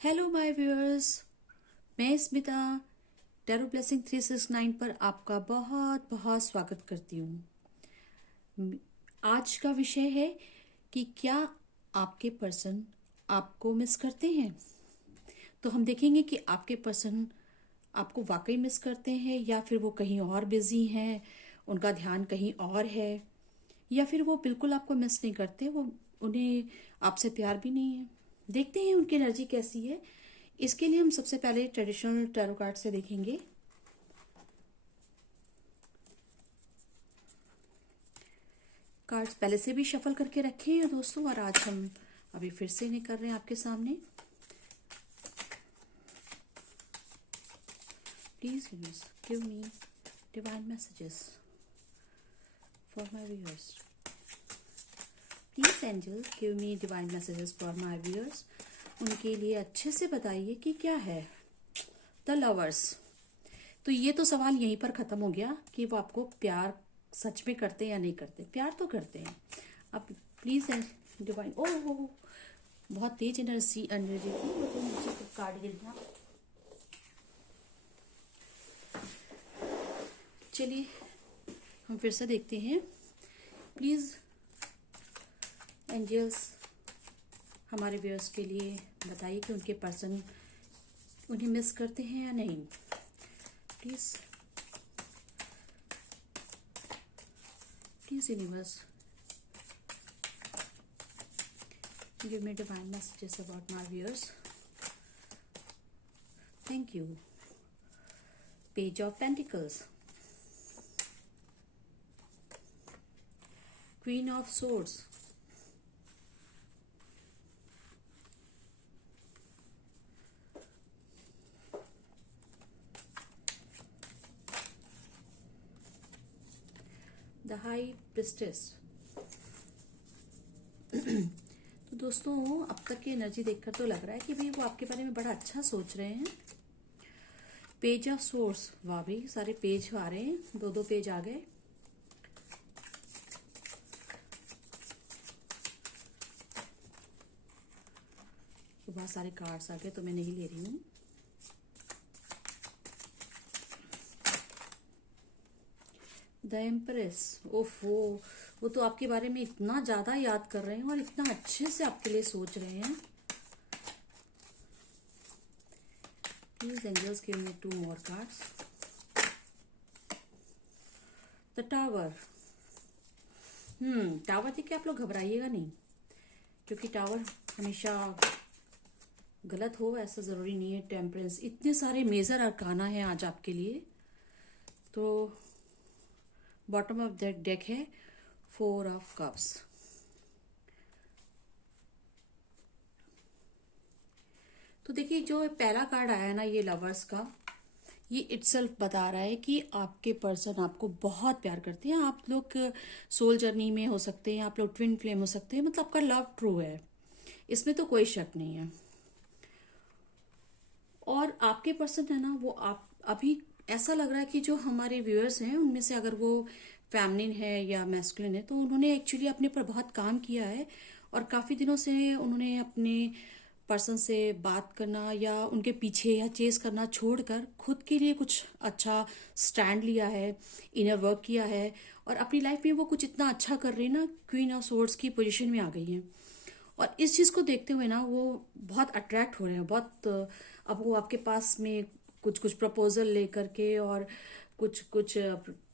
Hello my viewers, मैं Smita tarot blessing 369 पर आपका बहुत बहुत स्वागत करती हूँ। आज का विषय है कि क्या आपके पर्सन आपको मिस करते हैं। तो हम देखेंगे कि आपके पर्सन आपको वाकई मिस करते हैं या फिर वो कहीं और बिजी हैं, उनका ध्यान कहीं और है, या फिर वो बिल्कुल आपको मिस नहीं करते, वो उन्हें आपसे प्यार भी नहीं है। देखते हैं उनकी एनर्जी कैसी है। इसके लिए हम सबसे पहले ट्रेडिशनल टैरो कार्ड से देखेंगे। कार्ड्स पहले से भी शफल करके रखे हैं दोस्तों, और आज हम अभी फिर से इन्हें कर रहे हैं आपके सामने। Please universe give me divine messages for my viewers. Please angel give me divine messages for my viewers. उनके लिए अच्छे से बताइए कि क्या है द लवर्स। तो ये तो सवाल यहीं पर खत्म हो गया कि वो आपको प्यार सच में करते हैं या नहीं करते। प्यार तो करते हैं। अब प्लीज डिवाइन, ओह बहुत तेज एनर्जी तो मुझे कार्ड गिर गया। चलिए हम फिर से देखते हैं। प्लीज एंजल्स हमारे व्यूअर्स के लिए बताइए कि उनके पर्सन उन्हें मिस करते हैं या नहीं। Please universe give me divine messages about my viewers. Thank you. Page of Pentacles, Queen of Swords, the High Priestess. तो दोस्तों अब तक की एनर्जी देखकर तो लग रहा है कि भाई वो आपके बारे में बड़ा अच्छा सोच रहे हैं। पेज ऑफ सोर्स, वाह भाई सारे पेज आ रहे हैं, दो दो पेज आ गए। तो बहुत सारे कार्ड्स आ गए, तो मैं नहीं ले रही हूँ। द एम्प्रेस, ओफो वो तो आपके बारे में इतना ज्यादा याद कर रहे हैं और इतना अच्छे से आपके लिए सोच रहे हैं। Please angels give me 2 more cards. The tower. Tower देख के आप लोग घबराइएगा नहीं, क्योंकि टावर हमेशा गलत हो ऐसा जरूरी नहीं है। टेम्परेंस, इतने सारे मेजर अरकाना है आज आपके लिए। तो बॉटम ऑफ दैट डेक है 4 of Cups। तो देखिए जो पहला कार्ड आया ना, ये लवर्स का, ये इटसेल्फ बता रहा है कि आपके पर्सन आपको बहुत प्यार करते हैं। आप लोग सोल जर्नी में हो सकते हैं, आप लोग ट्विन फ्लेम हो सकते हैं, मतलब आपका लव ट्रू है, इसमें तो कोई शक नहीं है। और आपके पर्सन है ना, वो आप अभी ऐसा लग रहा है कि जो हमारे व्यूअर्स हैं उनमें से अगर वो फेमिनिन है या मैस्कुलिन है, तो उन्होंने एक्चुअली अपने पर बहुत काम किया है और काफी दिनों से उन्होंने अपने पर्सन से बात करना या उनके पीछे या चेस करना छोड़कर खुद के लिए कुछ अच्छा स्टैंड लिया है, इनर वर्क किया है, और अपनी लाइफ में वो कुछ इतना अच्छा कर रही है ना, क्वीन ऑफ सोर्ड्स की पोजीशन में आ गई है। और इस चीज को देखते हुए ना वो बहुत अट्रैक्ट हो रहे हैं, बहुत अब वो आपके पास में कुछ कुछ प्रपोजल लेकर के और कुछ कुछ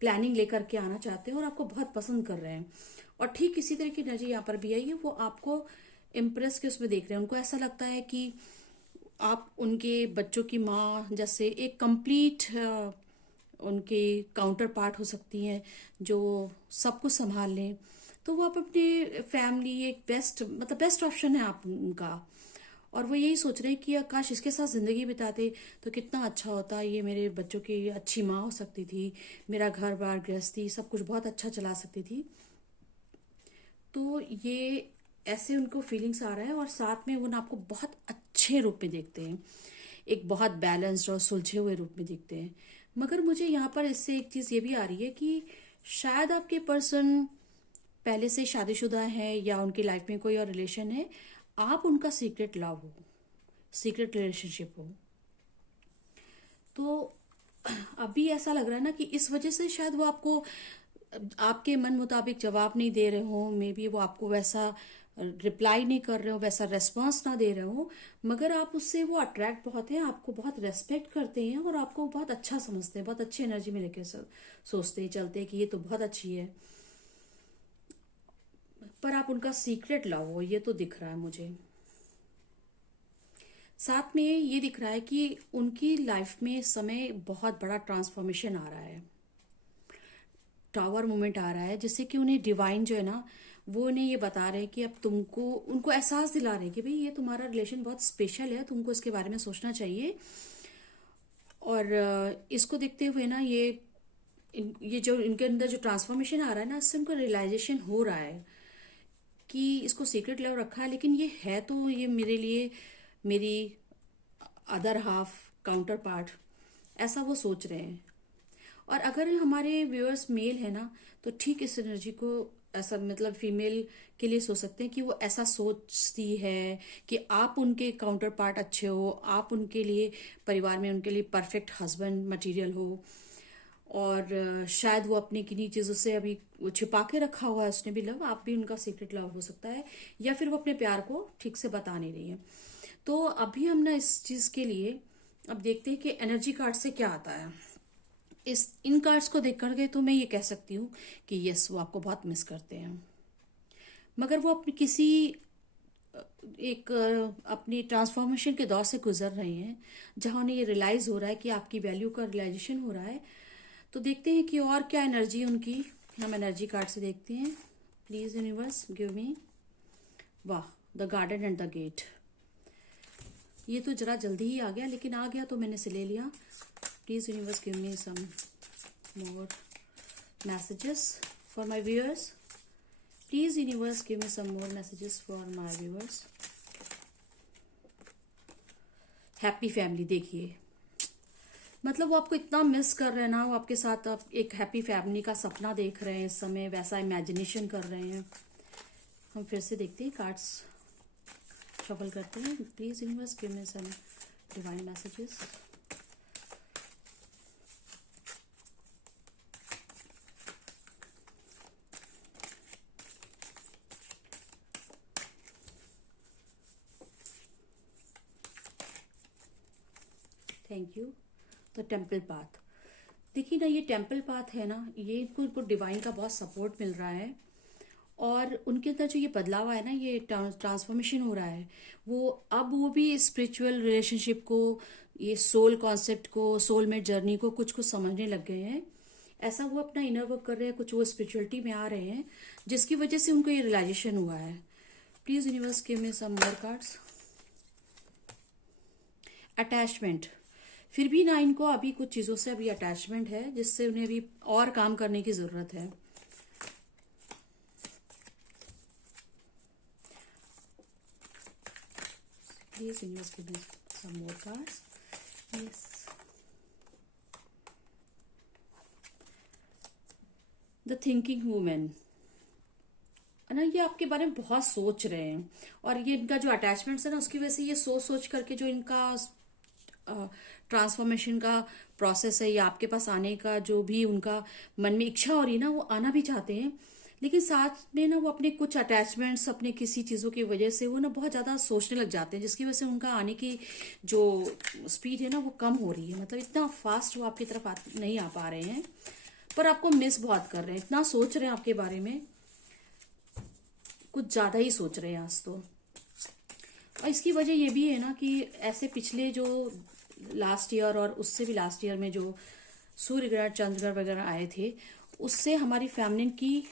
प्लानिंग लेकर के आना चाहते हैं और आपको बहुत पसंद कर रहे हैं। और ठीक इसी तरह की एनर्जी यहाँ पर भी आई है। वो आपको इम्प्रेस के उसमें देख रहे हैं, उनको ऐसा लगता है कि आप उनके बच्चों की माँ जैसे एक कंप्लीट उनके काउंटर पार्ट हो सकती हैं जो सब कुछ संभाल लें। तो वो आप अपनी फैमिली एक बेस्ट, मतलब बेस्ट ऑप्शन है आप उनका। और वो यही सोच रहे हैं कि काश इसके साथ जिंदगी बिताते तो कितना अच्छा होता, ये मेरे बच्चों की अच्छी माँ हो सकती थी, मेरा घर बार गृहस्थी सब कुछ बहुत अच्छा चला सकती थी। तो ये ऐसे उनको फीलिंग्स आ रहा है, और साथ में वो ना आपको बहुत अच्छे रूप में देखते हैं, एक बहुत बैलेंस्ड और सुलझे हुए रूप में देखते हैं। मगर मुझे यहाँ पर इससे एक चीज ये भी आ रही है कि शायद आपके पर्सन पहले से शादीशुदा है या उनकी लाइफ में कोई और रिलेशन है, आप उनका सीक्रेट लव हो। सीक्रेट रिलेशनशिप हो। तो अभी ऐसा लग रहा है ना कि इस वजह से शायद वो आपको आपके मन मुताबिक जवाब नहीं दे रहे हो, मे बी वो आपको वैसा रिप्लाई नहीं कर रहे हो, वैसा रेस्पॉन्स ना दे रहे हो, मगर आप उससे वो अट्रैक्ट बहुत हैं, आपको बहुत रेस्पेक्ट करते हैं और आपको बहुत अच्छा समझते हैं, बहुत अच्छी एनर्जी में लेके सोचते हैं, चलते हैं कि ये तो बहुत अच्छी है। पर आप उनका सीक्रेट लव हो, ये तो दिख रहा है मुझे। साथ में ये दिख रहा है कि उनकी लाइफ में इस समय बहुत बड़ा ट्रांसफॉर्मेशन आ रहा है, टावर मोमेंट आ रहा है, जिससे कि उन्हें डिवाइन जो है ना, वो उन्हें ये बता रहे हैं कि अब तुमको, उनको एहसास दिला रहे हैं कि भाई ये तुम्हारा रिलेशन बहुत स्पेशल है, तुमको इसके बारे में सोचना चाहिए। और इसको देखते हुए ना, ये जो इनके अंदर जो ट्रांसफॉर्मेशन आ रहा है ना, इससे उनको रियलाइजेशन हो रहा है कि इसको सीक्रेट लव रखा है, लेकिन ये है तो ये मेरे लिए मेरी अदर हाफ, काउंटर पार्ट, ऐसा वो सोच रहे हैं। और अगर हमारे व्यूअर्स मेल है ना, तो ठीक इस एनर्जी को ऐसा मतलब फीमेल के लिए सोच सकते हैं कि वो ऐसा सोचती है कि आप उनके काउंटर पार्ट अच्छे हो, आप उनके लिए परिवार में उनके लिए परफेक्ट हस्बैंड मटेरियल हो। और शायद वो अपनी किन्हीं चीज़ों से अभी वो छिपा के रखा हुआ है उसने भी लव, आप भी उनका सीक्रेट लव हो सकता है, या फिर वो अपने प्यार को ठीक से बता नहीं रही है। तो अभी हम ना इस चीज़ के लिए अब देखते हैं कि एनर्जी कार्ड से क्या आता है। इन कार्ड्स को देख करके तो मैं ये कह सकती हूँ कि यस, वो आपको बहुत मिस करते हैं, मगर वो अपनी किसी एक अपनी ट्रांसफॉर्मेशन के दौर से गुजर रहे हैं, जहां उन्हें ये रियलाइज हो रहा है कि आपकी वैल्यू का रियलाइजेशन हो रहा है। तो देखते हैं कि और क्या एनर्जी उनकी, हम एनर्जी कार्ड से देखते हैं। प्लीज यूनिवर्स गिव मी, वाह, the garden and the gate. ये तो जरा जल्दी ही आ गया, लेकिन आ गया तो मैंने इसे ले लिया। Please universe give me some more messages for my viewers. Please universe give me some more messages for my viewers. Happy family, देखिए मतलब वो आपको इतना मिस कर रहे हैं ना, वो आपके साथ आप एक हैप्पी फैमिली का सपना देख रहे हैं इस समय, वैसा इमेजिनेशन कर रहे हैं। हम फिर से देखते हैं, कार्ड्स शफल करते हैं। Please universe give me some divine messages. Thank you. The temple path, देखिए ना, ये टेम्पल पाथ है ना, ये इनको डिवाइन का बहुत सपोर्ट मिल रहा है, और उनके अंदर जो ये बदलाव है ना, ये ट्रांसफॉर्मेशन हो रहा है, वो अब वो भी स्पिरिचुअल रिलेशनशिप को, ये सोल कॉन्सेप्ट को, सोलमेट जर्नी को कुछ कुछ समझने लग गए हैं। ऐसा वो अपना इनर वर्क कर रहे हैं, कुछ वो स्पिरिचुअलिटी में आ रहे हैं, जिसकी वजह से उनको ये रियलाइजेशन हुआ है। Please universe give me some more cards. Attachment, फिर भी ना इनको अभी कुछ चीज़ों से अभी अटैचमेंट है, जिससे उन्हें अभी और काम करने की ज़रूरत है। Please universe give me some more cards. Yes, the thinking women ना, ये आपके बारे में बहुत सोच रहे हैं, और ये इनका जो अटैचमेंट्स है ना, उसकी वजह से ये सोच सोच करके जो इनका ट्रांसफॉर्मेशन का प्रोसेस है, या आपके पास आने का जो भी उनका मन में इच्छा हो रही है ना, वो आना भी चाहते हैं, लेकिन साथ में ना वो अपने कुछ अटैचमेंट्स, अपने किसी चीज़ों की वजह से वो ना बहुत ज़्यादा सोचने लग जाते हैं, जिसकी वजह से उनका आने की जो स्पीड है ना, वो कम हो रही है। मतलब इतना फास्ट वो आपकी तरफ नहीं आ पा रहे हैं, पर आपको मिस बहुत कर रहे हैं, इतना सोच रहे हैं आपके बारे में, कुछ ज़्यादा ही सोच रहे हैं आज तो। और इसकी वजह ये भी है ना कि ऐसे पिछले जो लास्ट ईयर और उससे भी लास्ट ईयर में जो सूर्य ग्रहण, चंद्र ग्रहण वगैरह आए थे, उससे हमारी फैमिली की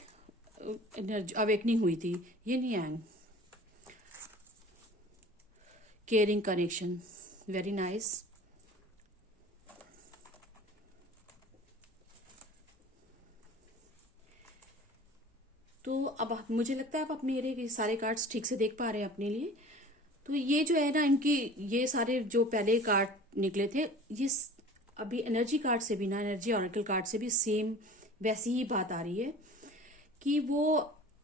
अवेकनिंग हुई थी। यिन यांग, केयरिंग कनेक्शन, वेरी नाइस। तो अब मुझे लगता है आप अपने मेरे सारे कार्ड्स ठीक से देख पा रहे हैं अपने लिए। तो ये जो है ना, इनकी ये सारे जो पहले कार्ड निकले थे, ये अभी एनर्जी कार्ड से भी ना, एनर्जी ऑरेकल कार्ड से भी सेम वैसी ही बात आ रही है कि वो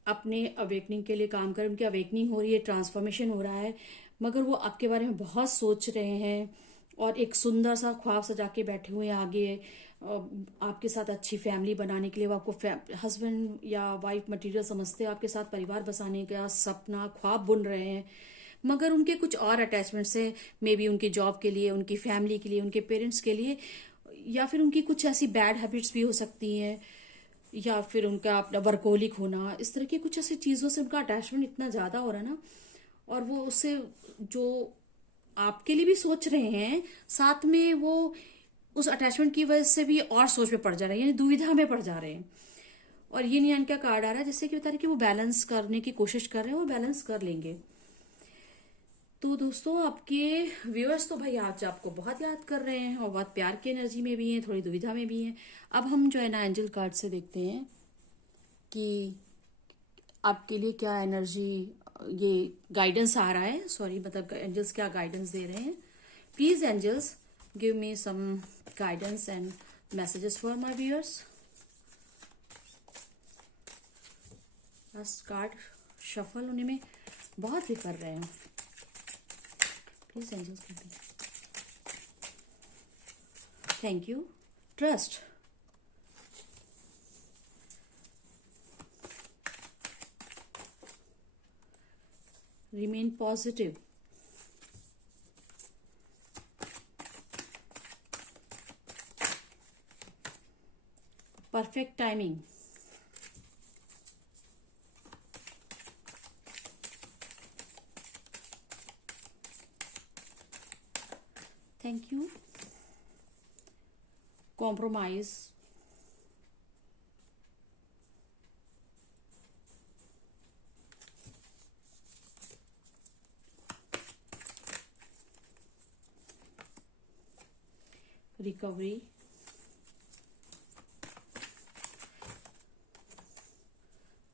अपने अवेकनिंग के लिए काम कर, उनकी अवेकनिंग हो रही है, ट्रांसफॉर्मेशन हो रहा है, मगर वो आपके बारे में बहुत सोच रहे हैं और एक सुंदर सा ख्वाब सजा के बैठे हुए हैं आगे। आपके साथ अच्छी फैमिली बनाने के लिए वो आपको हस्बैंड या वाइफ मटेरियल समझते हैं, आपके साथ परिवार बसाने का सपना ख्वाब बुन रहे हैं। मगर उनके कुछ और अटैचमेंट्स हैं, मे बी उनकी जॉब के लिए, उनकी फैमिली के लिए, उनके पेरेंट्स के लिए, या फिर उनकी कुछ ऐसी बैड हैबिट्स भी हो सकती हैं, या फिर उनका अपना वर्कोलिक होना, इस तरह की कुछ ऐसी चीज़ों से उनका अटैचमेंट इतना ज़्यादा हो रहा है ना। और वो उससे जो आपके लिए भी सोच रहे हैं, साथ में वो उस अटैचमेंट की वजह से भी और सोच में पड़ जा रहे हैं, यानी दुविधा में पड़ जा रहे हैं। और ये नियन का कार्ड आ रहा है जिससे कि बता रहे कि वो बैलेंस करने की कोशिश कर रहे हैं, वो बैलेंस कर लेंगे। तो दोस्तों, आपके व्यूअर्स तो भाई आज आपको बहुत याद कर रहे हैं और बहुत प्यार की एनर्जी में भी हैं, थोड़ी दुविधा में भी हैं। अब हम जो है ना एंजल कार्ड से देखते हैं कि आपके लिए क्या एनर्जी, ये गाइडेंस आ रहा है, सॉरी मतलब एंजल्स क्या गाइडेंस दे रहे हैं। Please angels give me some guidance and messages for my viewers. Last card shuffle होने में बहुत ही कर रहे हैं। Please angels give me. Thank you. Trust, remain positive, perfect timing, thank you, compromise, recovery,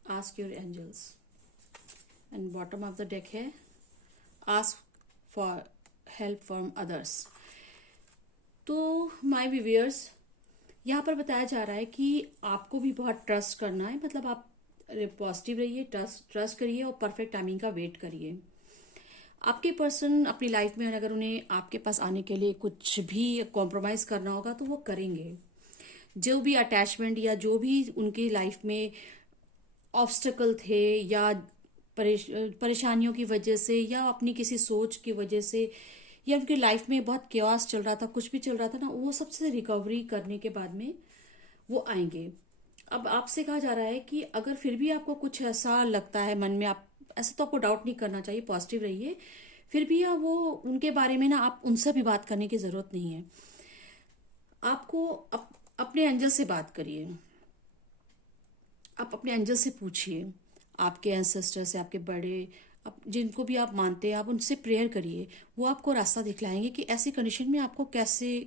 ask your angels, and bottom of the deck है ask for help from others। तो my viewers, यहाँ पर बताया जा रहा है कि आपको भी बहुत ट्रस्ट करना है, मतलब आप पॉजिटिव रहिए, ट्रस्ट करिए और परफेक्ट टाइमिंग का वेट करिए। आपके पर्सन अपनी लाइफ में अगर उन्हें आपके पास आने के लिए कुछ भी कॉम्प्रोमाइज करना होगा तो वो करेंगे। जो भी अटैचमेंट या जो भी उनकी लाइफ में ऑब्स्टेकल थे, या परेशानियों की वजह से, या अपनी किसी सोच की वजह से, या उनकी लाइफ में बहुत क्योस चल रहा था, कुछ भी चल रहा था ना, वो सबसे रिकवरी करने के बाद में वो आएंगे। अब आपसे कहा जा रहा है कि अगर फिर भी आपको कुछ ऐसा लगता है मन में, आप ऐसा तो आपको डाउट नहीं करना चाहिए, पॉजिटिव रहिए। फिर भी वो उनके बारे में ना आप उनसे भी बात करने की जरूरत नहीं है। आपको अपने एंजल से बात करिए, आप अपने एंजल से पूछिए, आपके एंसेस्टर से, आपके बड़े, जिनको भी आप मानते हैं, आप उनसे प्रेयर करिए। वो आपको रास्ता दिखलाएंगे कि ऐसी कंडीशन में आपको कैसे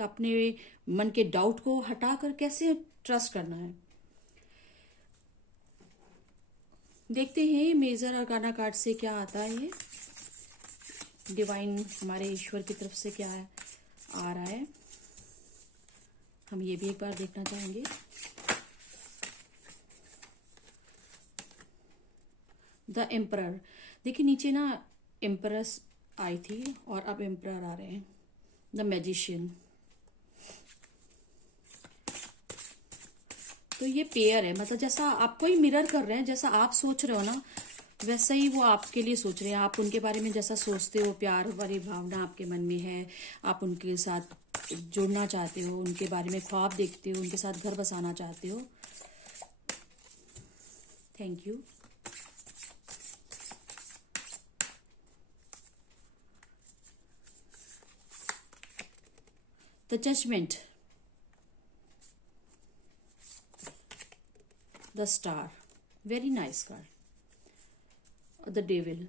अपने मन के डाउट को हटाकर कैसे ट्रस्ट करना है। देखते हैं मेजर अरकाना कार्ड से क्या आता है। ये डिवाइन हमारे ईश्वर की तरफ से क्या है आ रहा है, हम ये भी एक बार देखना चाहेंगे। द एम्परर, देखिए नीचे ना एम्परस आई थी और अब एम्परर आ रहे हैं। द मैजिशियन, तो ये पेयर है, मतलब जैसा आपको ही मिरर कर रहे हैं, जैसा आप सोच रहे हो ना वैसा ही वो आपके लिए सोच रहे हैं। आप उनके बारे में जैसा सोचते हो, प्यार वाली भावना आपके मन में है, आप उनके साथ जुड़ना चाहते हो, उनके बारे में ख्वाब देखते हो, उनके साथ घर बसाना चाहते हो। Thank you. The judgement, the star, very nice card. The devil,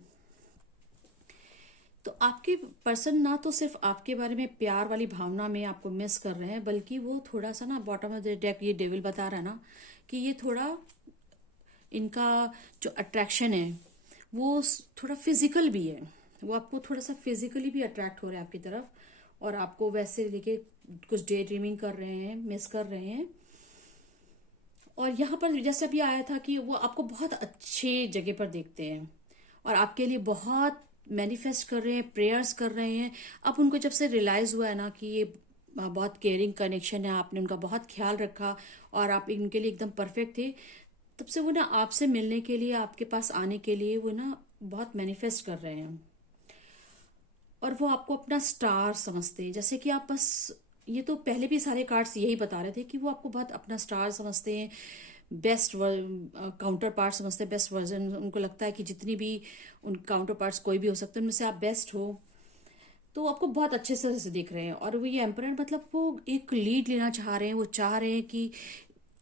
तो आपके पर्सन ना तो सिर्फ आपके बारे में प्यार वाली भावना में आपको मिस कर रहे हैं, बल्कि वो थोड़ा सा ना बॉटम ऑफ द डेक ये डेविल बता रहा है ना कि ये थोड़ा इनका जो अट्रैक्शन है वो थोड़ा फिजिकल भी है। वो आपको थोड़ा सा फिजिकली भी अट्रैक्ट हो रहा है आपकी तरफ, और आपको वैसे लेके कुछ डे ड्रीमिंग कर रहे हैं, मिस कर रहे हैं। और यहाँ पर जैसे अभी आया था कि वो आपको बहुत अच्छे जगह पर देखते हैं और आपके लिए बहुत मैनिफेस्ट कर रहे हैं, प्रेयर्स कर रहे हैं। अब उनको जब से रियलाइज हुआ है ना कि ये बहुत केयरिंग कनेक्शन है, आपने उनका बहुत ख्याल रखा और आप इनके लिए एकदम परफेक्ट थे, तब से वो ना आपसे मिलने के लिए, आपके पास आने के लिए वो ना बहुत मैनिफेस्ट कर रहे हैं। और वो आपको अपना स्टार समझते हैं, जैसे कि आप बस, ये तो पहले भी सारे कार्ड्स यही बता रहे थे कि वो आपको बहुत अपना स्टार समझते हैं, बेस्ट काउंटर पार्ट समझते हैं, बेस्ट वर्जन। उनको लगता है कि जितनी भी उन काउंटर पार्ट्स कोई भी हो सकते हैं, उनमें से आप बेस्ट हो। तो आपको बहुत अच्छे से देख रहे हैं। और वो ये एम्परर मतलब वो एक लीड लेना चाह रहे हैं, वो चाह रहे हैं कि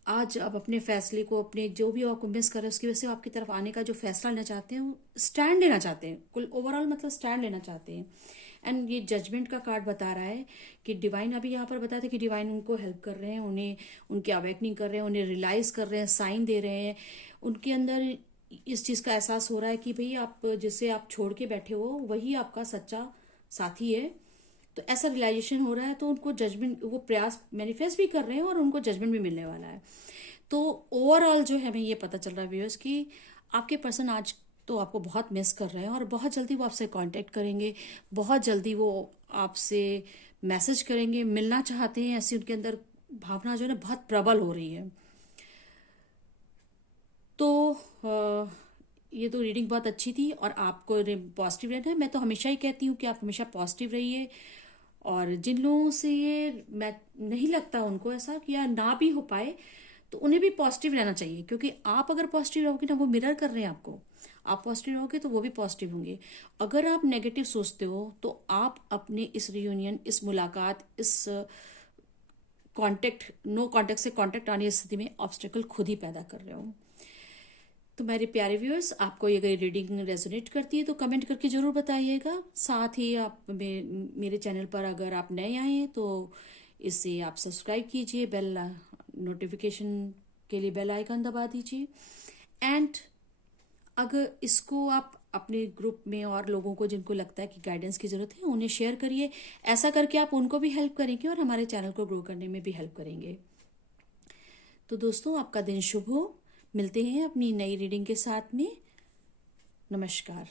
आज आप अपने फैसले को, अपने जो भी आपको मिस कर रहे हैं उसकी वजह से आपकी तरफ आने का जो फैसला लेना चाहते हैं, वो स्टैंड लेना चाहते हैं, कुल ओवरऑल मतलब स्टैंड लेना चाहते हैं। एंड ये जजमेंट का कार्ड बता रहा है कि डिवाइन, अभी यहाँ पर बताया था कि डिवाइन उनको हेल्प कर रहे हैं, उन्हें उनकी अवेकनिंग कर रहे हैं, उन्हें रियलाइज कर रहे हैं, साइन दे रहे हैं। उनके अंदर इस चीज का एहसास हो रहा है कि भाई आप जिसे आप छोड़ के बैठे हो वही आपका सच्चा साथी है। तो ऐसा रियलाइजेशन हो रहा है, तो उनको जजमेंट, वो प्रयास मैनिफेस्ट भी कर रहे हैं और उनको जजमेंट भी मिलने वाला है। तो ओवरऑल जो है हमें ये पता चल रहा है व्यूअर्स कि आपके पर्सन आज तो आपको बहुत मिस कर रहे हैं और बहुत जल्दी वो आपसे कांटेक्ट करेंगे, बहुत जल्दी वो आपसे मैसेज करेंगे, मिलना चाहते हैं। ऐसी उनके अंदर भावना जो है ना बहुत प्रबल हो रही है। तो ये तो रीडिंग बहुत अच्छी थी और आपको पॉजिटिव रहना है। मैं तो हमेशा ही कहती हूँ कि आप हमेशा पॉजिटिव रहिए। और जिन लोगों से ये मैं नहीं लगता उनको ऐसा कि या ना भी हो पाए, तो उन्हें भी पॉजिटिव रहना चाहिए, क्योंकि आप अगर पॉजिटिव रहोगे ना, वो मिरर कर रहे हैं आपको। आप पॉजिटिव रहोगे तो वो भी पॉजिटिव होंगे। अगर आप नेगेटिव सोचते हो तो आप अपने इस रियूनियन, इस मुलाकात, इस कांटेक्ट, नो कांटेक्ट से कांटेक्ट आने की स्थिति में ऑब्स्टेकल खुद ही पैदा कर रहे हो। तो मेरे प्यारे व्यूअर्स, आपको ये गई रीडिंग रेजोनेट करती है तो कमेंट करके जरूर बताइएगा। साथ ही आप मेरे चैनल पर अगर आप नए आए हैं तो इसे आप सब्सक्राइब कीजिए, बेल नोटिफिकेशन के लिए बेल आइकन दबा दीजिए। एंड अगर इसको आप अपने ग्रुप में और लोगों को जिनको लगता है कि गाइडेंस की जरूरत है, उन्हें शेयर करिए। ऐसा करके आप उनको भी हेल्प करेंगे और हमारे चैनल को ग्रो करने में भी हेल्प करेंगे। तो दोस्तों, आपका दिन शुभ हो। मिलते हैं अपनी नई रीडिंग के साथ में। नमस्कार।